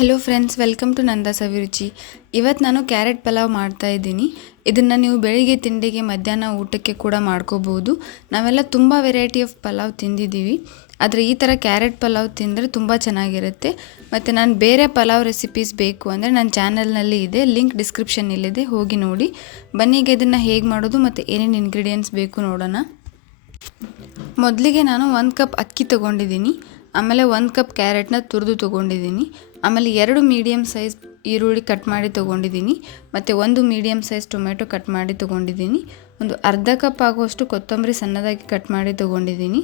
Hello friends, welcome to ನಂದಾ ಸವಿರುಚಿ. ಇವತ್ತು ನಾನು carrot pulao ಮಾಡ್ತಾ ಇದ್ದೀನಿ. ಇದನ್ನು ನೀವು ಬೆಳಿಗ್ಗೆ ತಿಂಡಿಗೆ, ಮಧ್ಯಾಹ್ನ ಊಟಕ್ಕೆ ಕೂಡ ಮಾಡ್ಕೋಬೋದು. ನಾವೆಲ್ಲ ತುಂಬ ವೆರೈಟಿ ಆಫ್ ಪಲಾವ್ ತಿಂದಿದ್ದೀವಿ, ಆದರೆ ಈ ಥರ ಕ್ಯಾರೆಟ್ ಪಲಾವ್ ತಿಂದರೆ ತುಂಬ ಚೆನ್ನಾಗಿರುತ್ತೆ. ಮತ್ತು ನಾನು ಬೇರೆ ಪಲಾವ್ ರೆಸಿಪೀಸ್ ಬೇಕು ಅಂದರೆ ನನ್ನ ಚಾನಲ್ನಲ್ಲಿ ಇದೆ, ಲಿಂಕ್ ಡಿಸ್ಕ್ರಿಪ್ಷನ್ನಲ್ಲಿದೆ, ಹೋಗಿ ನೋಡಿ. ಬನ್ನಿಗೆ ಇದನ್ನು ಹೇಗೆ ಮಾಡೋದು ಮತ್ತು ಏನೇನು ಇಂಗ್ರೀಡಿಯೆಂಟ್ಸ್ ಬೇಕು ನೋಡೋಣ. ಮೊದಲಿಗೆ ನಾನು 1 ಕಪ್ ಅಕ್ಕಿ ತೊಗೊಂಡಿದ್ದೀನಿ. ಆಮೇಲೆ 1 ಕಪ್ ಕ್ಯಾರೆಟ್ನ ತುರಿದು ತೊಗೊಂಡಿದ್ದೀನಿ. ಆಮೇಲೆ 2 ಮೀಡಿಯಮ್ ಸೈಜ್ ಈರುಳ್ಳಿ ಕಟ್ ಮಾಡಿ ತೊಗೊಂಡಿದ್ದೀನಿ. ಮತ್ತು 1 ಮೀಡಿಯಮ್ ಸೈಜ್ ಟೊಮೆಟೊ ಕಟ್ ಮಾಡಿ ತೊಗೊಂಡಿದ್ದೀನಿ. ಒಂದು ಅರ್ಧ ಕಪ್ ಆಗುವಷ್ಟು ಕೊತ್ತಂಬರಿ ಸಣ್ಣದಾಗಿ ಕಟ್ ಮಾಡಿ ತೊಗೊಂಡಿದ್ದೀನಿ.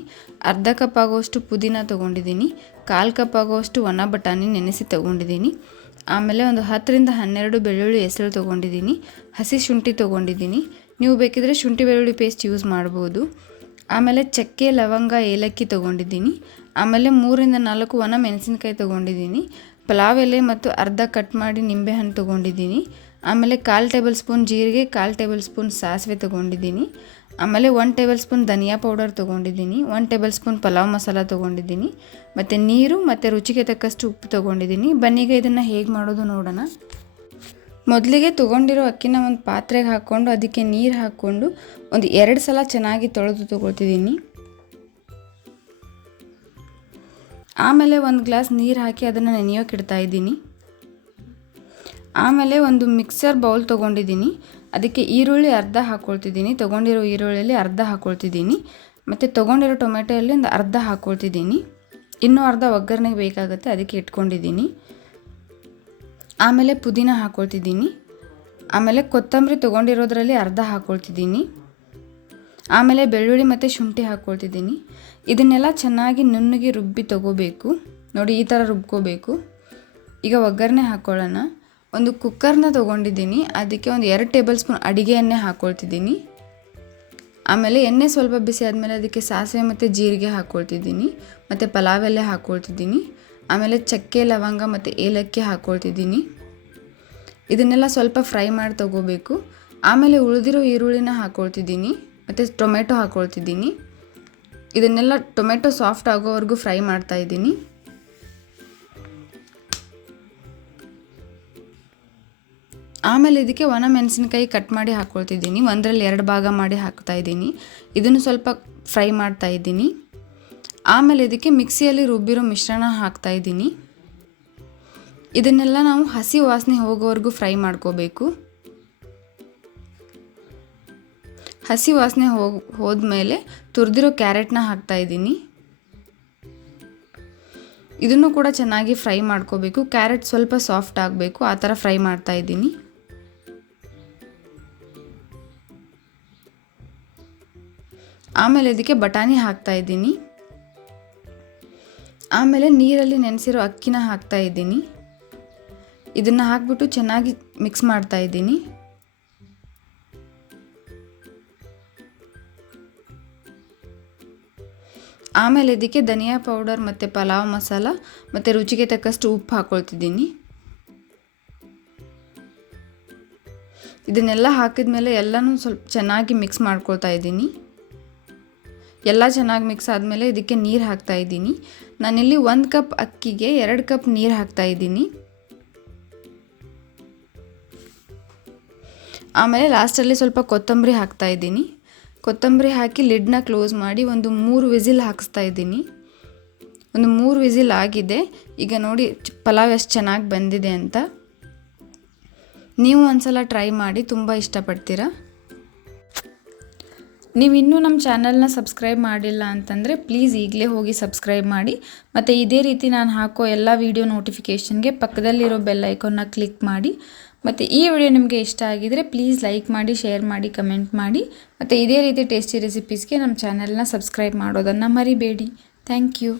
ಅರ್ಧ ಕಪ್ ಆಗುವಷ್ಟು ಪುದೀನ ತೊಗೊಂಡಿದ್ದೀನಿ. 1/4 ಕಪ್ ಆಗುವಷ್ಟು ಒಣ ಬಟಾಣಿ ನೆನೆಸಿ ತೊಗೊಂಡಿದ್ದೀನಿ. ಆಮೇಲೆ ಒಂದು 10ರಿಂದ 12 ಬೆಳ್ಳುಳ್ಳಿ ಹೆಸರು ತೊಗೊಂಡಿದ್ದೀನಿ. ಹಸಿ ಶುಂಠಿ ತೊಗೊಂಡಿದ್ದೀನಿ. ನೀವು ಬೇಕಿದ್ರೆ ಶುಂಠಿ ಬೆಳ್ಳುಳ್ಳಿ ಪೇಸ್ಟ್ ಯೂಸ್ ಮಾಡ್ಬೋದು. ಆಮೇಲೆ ಚಕ್ಕೆ, ಲವಂಗ, ಏಲಕ್ಕಿ ತೊಗೊಂಡಿದ್ದೀನಿ. ಆಮೇಲೆ 3ರಿಂದ 4 ಒಣ ಮೆಣಸಿನ್ಕಾಯಿ ತೊಗೊಂಡಿದ್ದೀನಿ. ಪಲಾವ್ ಎಲೆ ಮತ್ತು ಅರ್ಧ ಕಟ್ ಮಾಡಿ ನಿಂಬೆಹಣ್ಣು ತೊಗೊಂಡಿದ್ದೀನಿ. ಆಮೇಲೆ 1/4 ಟೇಬಲ್ ಸ್ಪೂನ್ ಜೀರಿಗೆ, 1/4 ಟೇಬಲ್ ಸ್ಪೂನ್ ಸಾಸಿವೆ ತೊಗೊಂಡಿದ್ದೀನಿ. ಆಮೇಲೆ 1 ಟೇಬಲ್ ಸ್ಪೂನ್ ಧನಿಯಾ ಪೌಡರ್ ತೊಗೊಂಡಿದ್ದೀನಿ. 1 ಟೇಬಲ್ ಸ್ಪೂನ್ ಪಲಾವ್ ಮಸಾಲ ತೊಗೊಂಡಿದ್ದೀನಿ. ಮತ್ತು ನೀರು ಮತ್ತು ರುಚಿಗೆ ತಕ್ಕಷ್ಟು ಉಪ್ಪು ತೊಗೊಂಡಿದ್ದೀನಿ. ಬನ್ನೀಗ ಇದನ್ನು ಹೇಗೆ ಮಾಡೋದು ನೋಡೋಣ. ಮೊದಲಿಗೆ ತೊಗೊಂಡಿರೋ ಅಕ್ಕಿನ ಒಂದು ಪಾತ್ರೆಗೆ ಹಾಕ್ಕೊಂಡು ಅದಕ್ಕೆ ನೀರು ಹಾಕ್ಕೊಂಡು ಒಂದು 2 ಸಲ ಚೆನ್ನಾಗಿ ತೊಳೆದು ತೊಗೊಳ್ತಿದ್ದೀನಿ. ಆಮೇಲೆ 1 ಗ್ಲಾಸ್ ನೀರು ಹಾಕಿ ಅದನ್ನು ನೆನೆಯೋಕೆ ಇಡ್ತಾ ಇದ್ದೀನಿ. ಆಮೇಲೆ ಒಂದು ಮಿಕ್ಸರ್ ಬೌಲ್ ತೊಗೊಂಡಿದ್ದೀನಿ. ಅದಕ್ಕೆ ಈರುಳ್ಳಿ ಅರ್ಧ ಹಾಕ್ಕೊಳ್ತಿದ್ದೀನಿ. ತೊಗೊಂಡಿರೋ ಈರುಳ್ಳಿಯಲ್ಲಿ ಅರ್ಧ ಹಾಕ್ಕೊಳ್ತಿದ್ದೀನಿ. ಮತ್ತು ತೊಗೊಂಡಿರೋ ಟೊಮೆಟೊಯಲ್ಲಿ ಒಂದು ಅರ್ಧ ಹಾಕ್ಕೊಳ್ತಿದ್ದೀನಿ. ಇನ್ನೂ ಅರ್ಧ ಒಗ್ಗರಣೆಗೆ ಬೇಕಾಗುತ್ತೆ, ಅದಕ್ಕೆ ಇಟ್ಕೊಂಡಿದ್ದೀನಿ. ಆಮೇಲೆ ಪುದೀನ ಹಾಕ್ಕೊಳ್ತಿದ್ದೀನಿ. ಆಮೇಲೆ ಕೊತ್ತಂಬರಿ ತೊಗೊಂಡಿರೋದ್ರಲ್ಲಿ ಅರ್ಧ ಹಾಕ್ಕೊಳ್ತಿದ್ದೀನಿ. ಆಮೇಲೆ ಬೆಳ್ಳುಳ್ಳಿ ಮತ್ತು ಶುಂಠಿ ಹಾಕ್ಕೊಳ್ತಿದ್ದೀನಿ. ಇದನ್ನೆಲ್ಲ ಚೆನ್ನಾಗಿ ನುಣ್ಣಗೆ ರುಬ್ಬಿ ತೊಗೋಬೇಕು. ನೋಡಿ, ಈ ಥರ ರುಬ್ಕೋಬೇಕು. ಈಗ ಒಗ್ಗರಣೆ ಹಾಕ್ಕೊಳ್ಳೋಣ. ಒಂದು ಕುಕ್ಕರ್ನ ತೊಗೊಂಡಿದ್ದೀನಿ. ಅದಕ್ಕೆ ಒಂದು 2 ಟೇಬಲ್ ಸ್ಪೂನ್ ಅಡಿಗೆ ಎಣ್ಣೆ ಹಾಕ್ಕೊಳ್ತಿದ್ದೀನಿ. ಆಮೇಲೆ ಎಣ್ಣೆ ಸ್ವಲ್ಪ ಬಿಸಿ ಆದಮೇಲೆ ಅದಕ್ಕೆ ಸಾಸಿವೆ ಮತ್ತು ಜೀರಿಗೆ ಹಾಕ್ಕೊಳ್ತಿದ್ದೀನಿ. ಮತ್ತು ಪಲಾವ್ ಎಲೆ ಹಾಕ್ಕೊಳ್ತಿದ್ದೀನಿ. ಆಮೇಲೆ ಚಕ್ಕೆ, ಲವಂಗ ಮತ್ತು ಏಲಕ್ಕಿ ಹಾಕ್ಕೊಳ್ತಿದ್ದೀನಿ. ಇದನ್ನೆಲ್ಲ ಸ್ವಲ್ಪ ಫ್ರೈ ಮಾಡಿ ತೊಗೋಬೇಕು. ಆಮೇಲೆ ಉಳಿದಿರೋ ಈರುಳ್ಳಿನ ಹಾಕ್ಕೊಳ್ತಿದ್ದೀನಿ. ಮತ್ತು ಟೊಮೆಟೊ ಹಾಕ್ಕೊಳ್ತಿದ್ದೀನಿ. ಇದನ್ನೆಲ್ಲ ಟೊಮೆಟೊ ಸಾಫ್ಟ್ ಆಗೋವರೆಗೂ ಫ್ರೈ ಮಾಡ್ತಾ ಇದ್ದೀನಿ. ಆಮೇಲೆ ಇದಕ್ಕೆ ಒಣ ಮೆಣಸಿನಕಾಯಿ ಕಟ್ ಮಾಡಿ ಹಾಕ್ಕೊಳ್ತಿದ್ದೀನಿ. 1ರಲ್ಲಿ 2 ಭಾಗ ಮಾಡಿ ಹಾಕ್ತಾ ಇದ್ದೀನಿ. ಇದನ್ನು ಸ್ವಲ್ಪ ಫ್ರೈ ಮಾಡ್ತಾ ಇದ್ದೀನಿ. ಆಮೇಲೆ ಇದಕ್ಕೆ ಮಿಕ್ಸಿಯಲ್ಲಿ ರುಬ್ಬಿರೋ ಮಿಶ್ರಣ ಹಾಕ್ತಾ ಇದ್ದೀನಿ. ಇದನ್ನೆಲ್ಲ ನಾವು ಹಸಿ ವಾಸನೆ ಹೋಗೋವರೆಗೂ ಫ್ರೈ ಮಾಡ್ಕೋಬೇಕು. ಹಸಿ ವಾಸನೆ ಹೋದ್ಮೇಲೆ ತುರಿದಿರೋ ಕ್ಯಾರೆಟ್ನ ಹಾಕ್ತಾ ಇದ್ದೀನಿ. ಇದನ್ನು ಕೂಡ ಚೆನ್ನಾಗಿ ಫ್ರೈ ಮಾಡ್ಕೋಬೇಕು. ಕ್ಯಾರೆಟ್ ಸ್ವಲ್ಪ ಸಾಫ್ಟ್ ಆಗಬೇಕು, ಆ ಥರ ಫ್ರೈ ಮಾಡ್ತಾ ಇದ್ದೀನಿ. ಆಮೇಲೆ ಇದಕ್ಕೆ ಬಟಾಣಿ ಹಾಕ್ತಾ ಇದ್ದೀನಿ. ಆಮೇಲೆ ನೀರಲ್ಲಿ ನೆನೆಸಿರೋ ಅಕ್ಕಿನ ಹಾಕ್ತಾ ಇದ್ದೀನಿ. ಇದನ್ನು ಹಾಕ್ಬಿಟ್ಟು ಚೆನ್ನಾಗಿ ಮಿಕ್ಸ್ ಮಾಡ್ತಾ ಇದ್ದೀನಿ. ಆಮೇಲೆ ಇದಕ್ಕೆ ಧನಿಯಾ ಪೌಡರ್ ಮತ್ತು ಪಲಾವ್ ಮಸಾಲ ಮತ್ತು ರುಚಿಗೆ ತಕ್ಕಷ್ಟು ಉಪ್ಪು ಹಾಕ್ಕೊಳ್ತಿದ್ದೀನಿ. ಇದನ್ನೆಲ್ಲ ಹಾಕಿದ್ಮೇಲೆ ಎಲ್ಲನೂ ಸ್ವಲ್ಪ ಚೆನ್ನಾಗಿ ಮಿಕ್ಸ್ ಮಾಡ್ಕೊಳ್ತಾ ಇದ್ದೀನಿ. ಎಲ್ಲ ಚೆನ್ನಾಗಿ ಮಿಕ್ಸ್ ಆದಮೇಲೆ ಇದಕ್ಕೆ ನೀರು ಹಾಕ್ತಾ ಇದ್ದೀನಿ. ನಾನಿಲ್ಲಿ 1 ಕಪ್ ಅಕ್ಕಿಗೆ 2 ಕಪ್ ನೀರು ಹಾಕ್ತಾ ಇದ್ದೀನಿ. ಆಮೇಲೆ ಲಾಸ್ಟಲ್ಲಿ ಸ್ವಲ್ಪ ಕೊತ್ತಂಬರಿ ಹಾಕ್ತಾ ಇದ್ದೀನಿ. ಕೊತ್ತಂಬರಿ ಹಾಕಿ ಲಿಡ್ನ ಕ್ಲೋಸ್ ಮಾಡಿ ಒಂದು 3 ವಿಸಿಲ್ ಹಾಕಿಸ್ತಾ ಇದ್ದೀನಿ. ಒಂದು 3 ವಿಸಿಲ್ ಆಗಿದೆ. ಈಗ ನೋಡಿ ಪಲಾವ್ ಎಷ್ಟು ಚೆನ್ನಾಗಿ ಬಂದಿದೆ ಅಂತ. ನೀವು ಒಂದ್ಸಲ ಟ್ರೈ ಮಾಡಿ, ತುಂಬ ಇಷ್ಟಪಡ್ತೀರಾ. ನೀವು ಇನ್ನೂ ನಮ್ಮ ಚಾನಲ್ನ ಸಬ್ಸ್ಕ್ರೈಬ್ ಮಾಡಿಲ್ಲ ಅಂತಂದರೆ ಪ್ಲೀಸ್ ಈಗಲೇ ಹೋಗಿ ಸಬ್ಸ್ಕ್ರೈಬ್ ಮಾಡಿ. ಮತ್ತು ಇದೇ ರೀತಿ ನಾನು ಹಾಕೋ ಎಲ್ಲ ವೀಡಿಯೋ ನೋಟಿಫಿಕೇಷನ್ಗೆ ಪಕ್ಕದಲ್ಲಿರೋ ಬೆಲ್ ಐಕಾನ್ನ ಕ್ಲಿಕ್ ಮಾಡಿ. ಮತ್ತು ಈ ವಿಡಿಯೋ ನಿಮಗೆ ಇಷ್ಟ ಆಗಿದರೆ ಪ್ಲೀಸ್ ಲೈಕ್ ಮಾಡಿ, ಶೇರ್ ಮಾಡಿ, ಕಮೆಂಟ್ ಮಾಡಿ. ಮತ್ತು ಇದೇ ರೀತಿ ಟೇಸ್ಟಿ ರೆಸಿಪೀಸ್ಗೆ ನಮ್ಮ ಚಾನಲ್ನ ಸಬ್ಸ್ಕ್ರೈಬ್ ಮಾಡೋದನ್ನು ಮರಿಬೇಡಿ. Thank you.